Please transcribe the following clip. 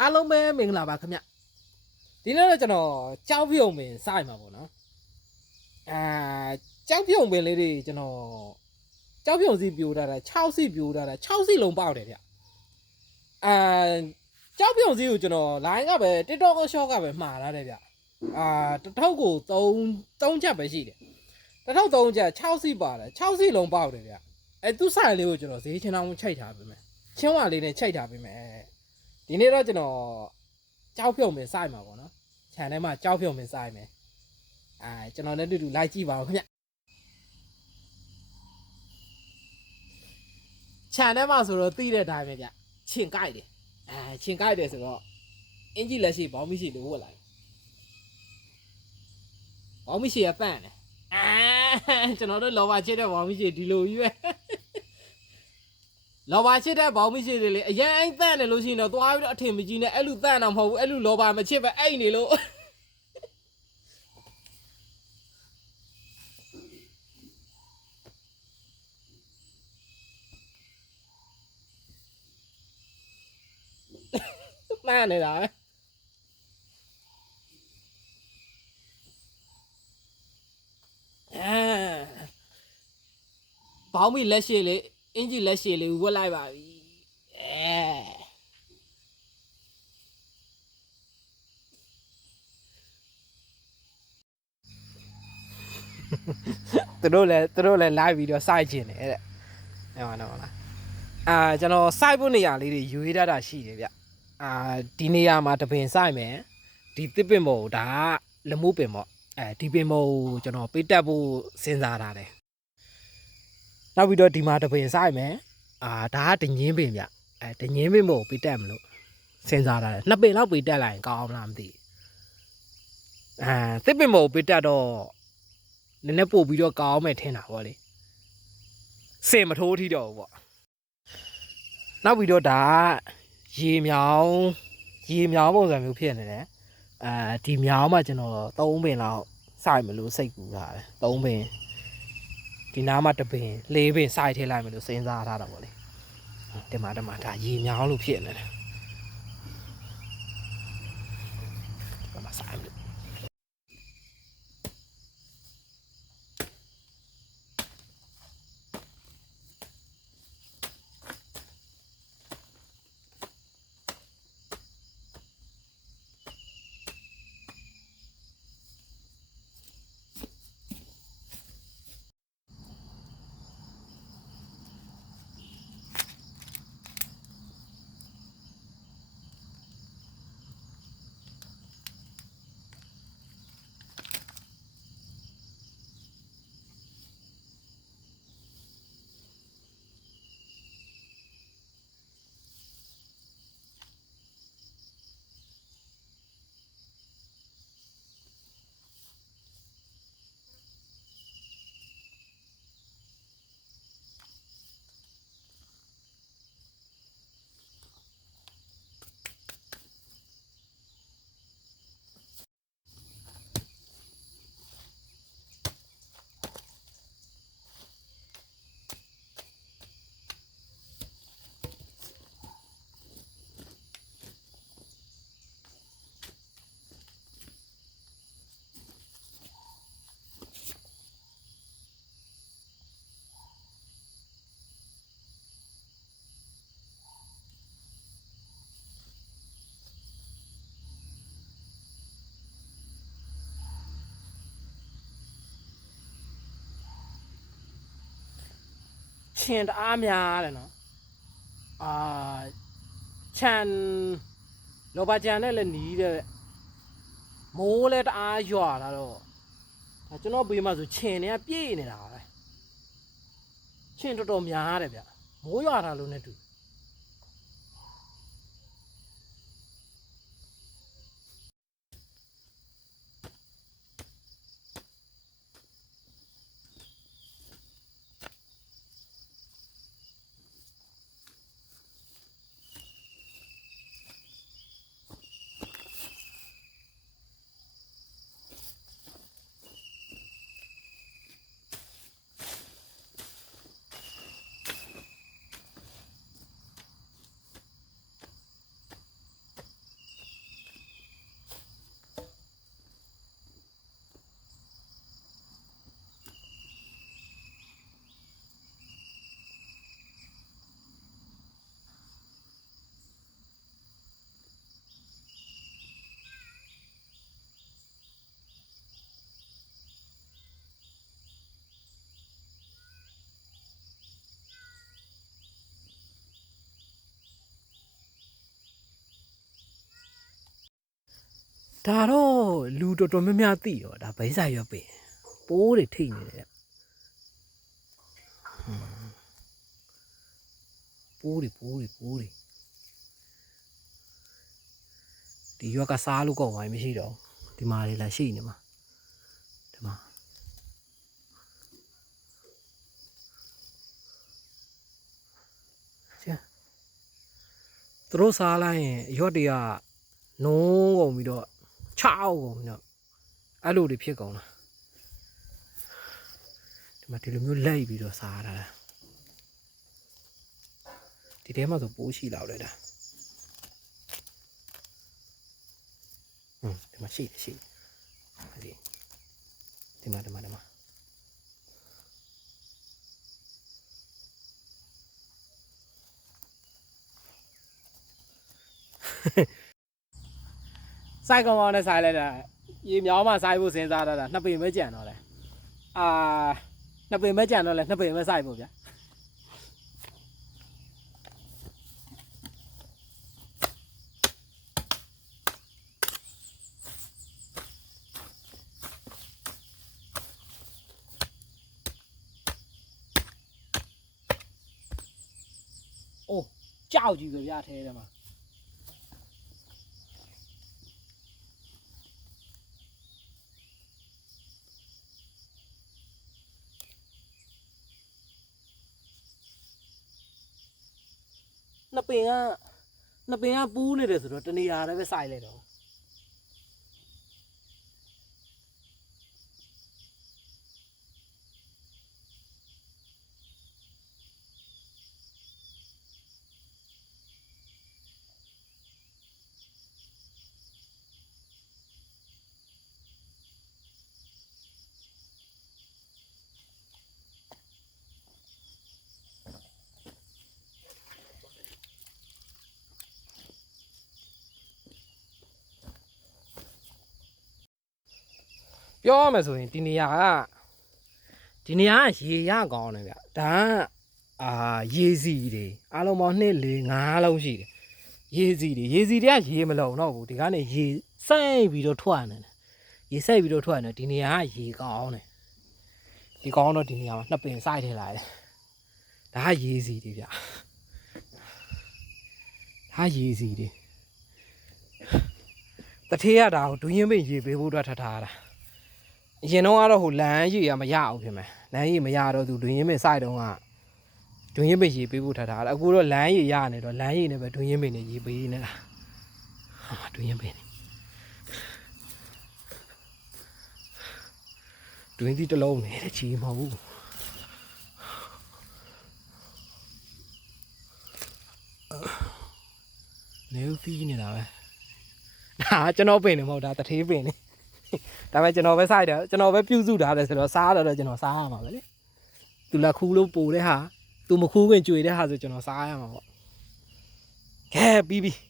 အားလုံးပဲမင်္ဂလာပါခင်ဗျဒီနေ့တော့ကျွန်တော်ကြောက်ပြုံပင်စိုက်မှာပေါ့နော်ကြောက်ပြုံပင်လေးတွေကျွန်တော်ကြောက်ပြုံစီပြိုထားတာ6စီပြိုထားတာ6စီလုံးပေါက်တယ်ဗျကြောက်ပြုံစီကိုကျွန်တော် line ကပဲ TikTok short ကပဲမှားထားတယ်ဗျတစ်ထောက်ကို3ချက်ပဲရှိတယ်တစ်ထောက်3ချက်6စီပါတယ်6စီလုံးပေါက်တယ်ဗျသူ့ဆိုင်လေးကိုကျွန်တော်ဈေးချင်းအောင်ချိတ်ထားပေးမယ်ချင်းဝါလေးနဲ့ချိတ်ထားပေးမယ်ဒီနေ့တော့ကျွန်တော်ကြောက်ပြုံပင်စိုက်မှာပေါ့နော်ခြံထဲမှာကြောက်ပြုံပင်စိုက်မယ်ကျွန်တော်လည်းတူတူလိုက်ကြည့်ပါဦးခင်ဗျခြံထဲမှာဆိုတော့သိတဲ့အတိုင်းပဲဗျခြင်ကိုက်တယ်ခြင်ကိုက်တယ်ဆိုတော့အင်ကြီးလက်ရှိဘောင်းမရှိလို့ဝတ်လိုက်ဘောင်းမရှိရပန့်တယ်ကျွန်တော်တို့လောဘချစ်တဲ့ဘောင်းမရှိဒီလိုကြီးပဲလောဘချစ်တဲ့ဘောင်းမရှိတွေလေအရင်အိမ်တန့်တယ်လို့ရှိရင်တော့သွားပြီးတော့အထင်မကြီးနဲ့အဲ့လူတန့်တော့မဟုတ်ဘူးအဲ့လူလောဘမချစ်ပဲအဲ့နေလို့မှန်နေတာပဲဘောင်းမီလက်ရှိလေအင်ကြီးလက်ရှိလေးဝတ်လိုက်ပါပြီသူတို့လည်း live ဗီဒီယိုစိုက်ခြင်းတယ်တဲ့အဲ့မှာတော့လားကျွန်တော်စိုက်ဖို့နေရာလေးတွေယူရတာရှိတယ်ဗျဒီနေရာမှာတပင်စိုက်မယ်ဒီတစ်ပင်မို့ဒါကလမှုပင်ပေါ့ဒီပင်မို့ကျွန်တော်ပေးတက်ဖို့စဉ်းစားထားတယ်နောက်ပြီးတော့ဒီမှာတပင်စိုက်မယ်ဒါကဒငင်းပင်ဗျဒငင်းပင်မို့ပေးတက်မလို့စဉ်းစားထားတယ်နှစ်ပင်လောက်ပေးတက်လိုက်ရင်ကောင်းမလားမသိတစ်ပင်မို့ပေးတက်တော့နည်းနည်းပို့ပြီးတော့ကောင်းမယ်ထင်တာပေါ့လေစင်မထိုးထီတော့ဘူးပေါ့နောက်ပြီးတော့ဒါရေမြောင်းပုံစံမျိုးဖြစ်နေတယ်ဒီမြောင်းမှာကျွန်တော်3ပင်လောက်စိုက်မလို့စိတ်ကူထားတယ်3ပင်ဒီနားမှာ1ပင်4ပင်စိုက်ထည့်လိုက်မလို့စဉ်းစားထားတာပေါ့လေဒီမှာဒါရေမြောင်းလို့ဖြစ်နေတယ်ဒီမှာစိုက်မလို့ခြင်တအားများတယ်နော်ခြံလောဘကြံနဲ့လည်းနီးတယ်မိုးလည်းတအားရွာလာတော့ကျွန်တော်ဘေးမှာဆိုခြင်တွေကပြည့်နေတာပဲခြင်တော်တော်များတယ်ဗျမိုးရွာတာလို့နဲ့တူ ဒါတော့လူတော်တော်များများသိတော့ဒါဘိဆိုင်ရွက်ပင်ပိုးတွေထိနေတယ်ပိုးတွေဒီရွက်ကစားလို့ကောက်ဝိုင်းမရှိတော့ဒီမှာတွေလည်းရှိနေမှာဒီမှာကျသူတို့စားလိုက်ရင်ရွက်တွေကနုံးကုန်ပြီးတော့ချောက်ကုန်ပြီးတော့အဲ့လိုတွေဖြစ်ကုန်တာဒီမှာဒီလိုမျိုးလိုက်ပြီးတော့စားရတာဒီထဲမှာဆိုပိုးရှိလောက်လေဒါဒီမှာရှိဒီမှာစိုက်ကောင်အောင်နဲ့ဆိုင်လိုက်တာရေမြောင်းမှဆိုင်ဖို့စဉ်းစားတာနှစ်ပင်ပဲကြံတော့လေနှစ်ပင်ပဲကြံတော့လေနှစ်ပင်ပဲစိုက်ဖို့ဗျာအိုးကြောက်ကြီးပဲဗျာထဲထဲမှာနှစ်ပင်ကပူးနေတယ်ဆိုတော့တနေရာလည်းပဲစိုက်လိုက်တော့ပြောရမယ်ဆိုရင်ဒီနေရာကရေရကောင်းတယ်ဗျဒါကရေစီတွေအားလုံးပေါင်း2 4 5လုံးရှိတယ်ရေစီတွေကရေမလုံတော့ဘူးဒီကနေရေစိုက်ပြီးတော့ထွက်နေတယ်ရေစိုက်ပြီးတော့ထွက်နေဒီနေရာကရေကောင်းတယ်ဒီကောင်းတော့ဒီနေရာမှာနှစ်ပင်စိုက်ထည့်လာတယ်ဒါကရေစီတွေဗျဒါရေစီတွေတထေးရတာကိုဒူးရင်ပင်ရေပေးဖို့အတွက်ထထားတာအရင်တော့ကတော့ဟိုလမ်းရေရမရအောင်ဖြစ်မယ်လမ်းရေမရတော့သူဒွင်းရင်းပင်စိုက်တော့ကဒွင်းရင်းပင်ရေပေးဖို့ထထားတာအခုတော့လမ်းရေရနေတော့လမ်းရေနဲ့ပဲဒွင်းရင်းပင်နဲ့ရေပေးနေတာဟာဒွင်းရင်းပင်ဒွင်းသီးတစ်လုံးနဲ့ချီမဟုတ်ဘူးနေဦးသီးနေတာပဲဒါကျွန်တော်ပင်နေမဟုတ်ဒါတထေးပင်နေဒါပေမဲ့ကျွန်တော်ပဲစိုက်တယ်ကျွန်တော်ပဲပြုစုထားတယ်ဆိုတော့စားတော့ကျွန်တော်စားရမှာပဲလေသူလက်ခူးလို့ပိုတဲ့ဟာသူမခူးခင်ကြွေတဲ့ဟာဆိုကျွန်တော်စားရမှာပေါ့ကဲပြီး